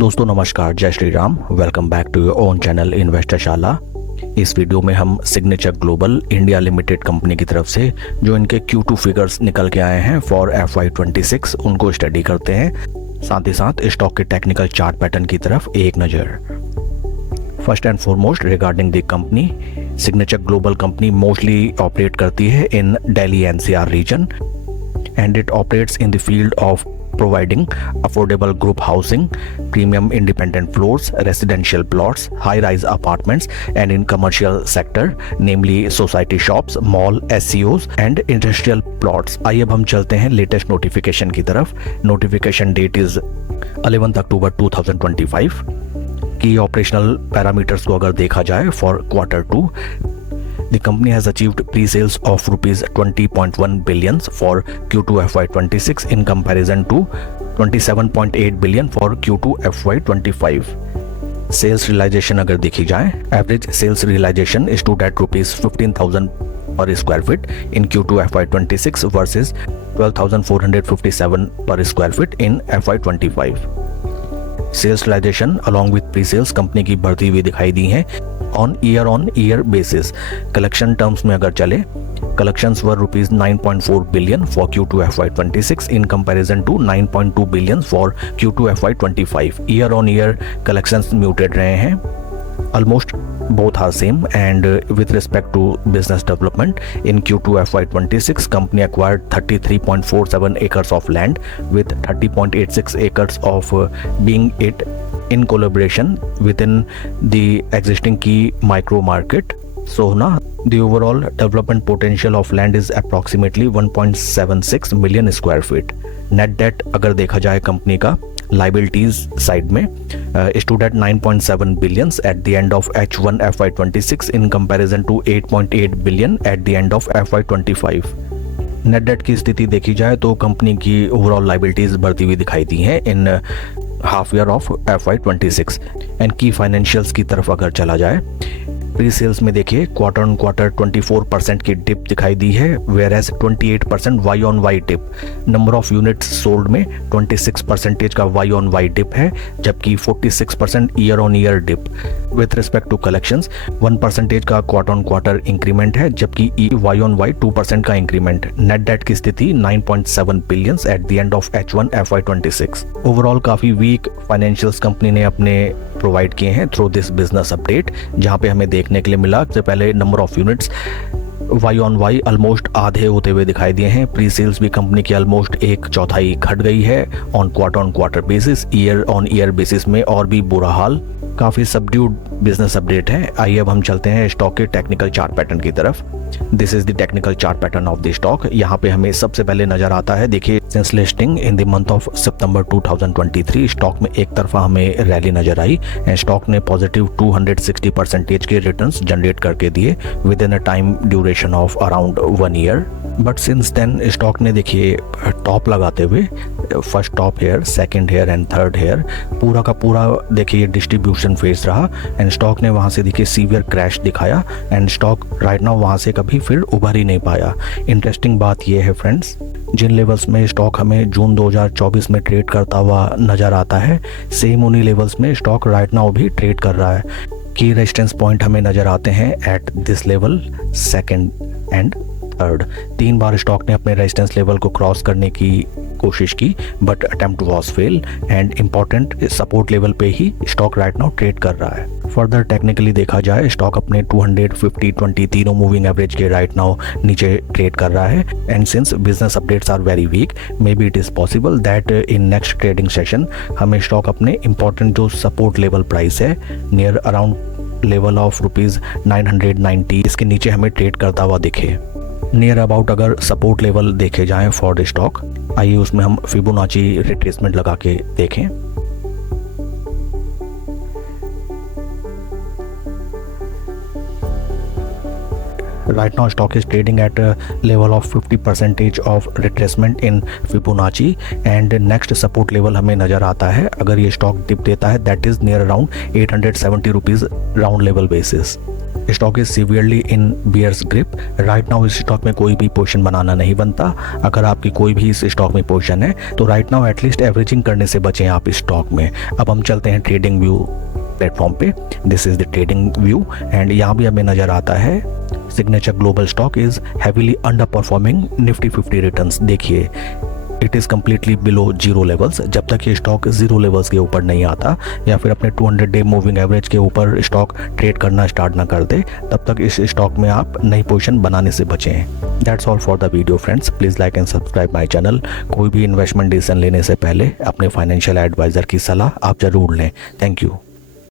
दोस्तों नमस्कार, जय Shri Ram. Welcome back to your own channel investor Shala. इस वीडियो में हम Signature Global India Limited company की तरफ से जो इनके Q2 फिगर्स निकल के आए हैं फॉर FY26 उनको स्टडी करते हैं। साथ ही साथ स्टॉक के टेक्निकल चार्ट पैटर्न की तरफ एक नज़र। First and foremost regarding the company, signature global company mostly operate करती है in Delhi NCR region and it operates in the field of providing affordable group housing, premium independent floors, residential plots, high-rise apartments and in commercial sector namely society shops, mall, SCOs and industrial plots। आइए अब हम चलते हैं latest notification की तरफ। Notification date is 11 अक्टूबर 2025। की operational parameters को अगर देखा जाए for Q2, the company has achieved pre-sales of rupees 20.1 billion for Q2 FY26 in comparison to 27.8 billion for Q2 FY25। Sales realisation अगर देखी जाए, average sales realisation stood at rupees 15,000 per square feet in Q2 FY26 versus 12,457 per square feet in FY25। Sales realisation along with pre sales company की बढ़ती हुई दिखाई दी है on year basis. Collection terms में अगर चले, collections were rupees 9.4 billion for Q2 FY26 in comparison to 9.2 billion for Q2 FY25। Year collections muted रहे हैं। Almost both are same, and with respect to business development in Q2 FY26 company acquired 33.47 acres of land with 30.86 acres of being it in collaboration within the existing key micro market Sohna। The overall development potential of land is approximately 1.76 million square feet। Net debt अगर देखा जाए company का liabilities side में stood at 9.7 billion at the end of H1 FY26 in comparison to 8.8 billion at the end of FY25। Net date की स्थिति देखी जाए तो कंपनी की ओवरऑल लाइबिलिटीज बढ़ती हुई दिखाई दी हैं in half year of FY26। And की फाइनेंशियल्स की तरफ अगर चला जाए, प्री सेल्स में देखिए क्वार्टर ऑन क्वार्टर 24% की डिप दिखाई दी है, whereas 28% Y on Y dip. Number of units sold में 26% का वाई ऑन वाई डिप है, जबकि 46% year dip. With respect to collections 1% का क्वार्टर ऑन क्वार्टर इंक्रीमेंट है, जबकि वाई ऑन वाई 2% का इंक्रीमेंट। नेट डेट की स्थिति 9.7 billion at the end of H1 FY26। Overall काफी वीक फाइनेंशियल्स कंपनी ने अपने प्रोवाइड किए हैं थ्रू दिस बिजनेस अपडेट, जहां पे हमें देखने के लिए मिला सबसे पहले number of units Y on Y almost आधे होते हुए दिखाई दिए हैं। प्री सेल्स भी कंपनी की ऑलमोस्ट 1/4 घट गई है on quarter basis. Year basis में और भी बुरा हाल, काफी सबड्यूड बिजनेस अपडेट है। आइए अब हम चलते हैं स्टॉक के टेक्निकल चार्ट पैटर्न की तरफ। This is the technical chart pattern of the stock. यहाँ पे हमें सबसे पहले नजर आता है, देखिए since listing in the month of September 2023 stock में एक तरफा हमें रैली नजर आई एंड स्टॉक ने पॉजिटिव 260% के रिटर्न्स जनरेट करके दिए within a time duration of around 1 year. But since then stock ने देखिए टॉप लगाते हुए, first top here, second hair and third hair, पूरा का पूरा देखिए डिस्ट्रीब्यूशन फेज रहा एंड स्टॉक ने वहाँ से देखिए सीवियर क्रैश दिखाया एंड स्टॉक राइट नाउ वहाँ से कभी फिर उभर ही नहीं पाया। इंटरेस्टिंग बात यह है फ्रेंड्स, जिन लेवल्स में स्टॉक हमें जून 2024 में ट्रेड करता हुआ नजर आता है, सेम उन्हीं लेवल्स में स्टॉक राइट नाउ भी ट्रेड कर रहा है। की रेजिस्टेंस पॉइंट हमें नजर आते हैं at this level, second and third. 3 bar stock ने अपने रेजिस्टेंस लेवल को क्रॉस करने की कोशिश की but attempt was fail and important support level पे ही स्टॉक राइट नाउ ट्रेड कर रहा है। फर्दर टेक्निकली देखा जाए, स्टॉक अपने 250-20 तीनों मूविंग एवरेज के राइट नाउ नीचे ट्रेड कर रहा है and since business updates are very weak, maybe it is possible that in next trading session हमें स्टॉक अपने इंपॉर्टेंट जो सपोर्ट लेवल प्राइस है near around level of rupees 990, इसके नीचे हमें ट्रेड करता हुआ दिखे। नियर अबाउट अगर सपोर्ट लेवल देखे जाएं फॉर द स्टॉक, आइए उसमें हम फिबोनाची रिट्रेसमेंट लगा के देखें। Right now stock is trading at a level of 50% of retracement in Fibonacci and next support level हमें नजर आता है अगर ये स्टॉक डिप देता है, that is near around 870 rupees round level basis। Stock is severely in bears grip. Right now इस stock में कोई भी पोजीशन बनाना नहीं बनता। अगर आपकी कोई भी इस स्टॉक में पोजीशन है तो राइट नाउ एटलीस्ट एवरेजिंग करने से बचें आप इस स्टॉक में। अब हम चलते हैं ट्रेडिंग व्यू प्लेटफॉर्म पे। This is the trading view and यहाँ भी हमें नजर आता है signature global stock is heavily under performing Nifty 50 returns. देखिए it is completely below zero levels. जब तक ये स्टॉक जीरो लेवल्स के ऊपर नहीं आता या फिर अपने 200 डे मूविंग एवरेज के ऊपर स्टॉक ट्रेड करना स्टार्ट ना कर दे, तब तक इस स्टॉक में आप नई पोजीशन बनाने से बचें। That's all for the video friends. Please like and subscribe my channel. कोई भी इन्वेस्टमेंट डिसीजन लेने से पहले अपने फाइनेंशियल एडवाइज़र की सलाह आप ज़रूर लें। Thank you.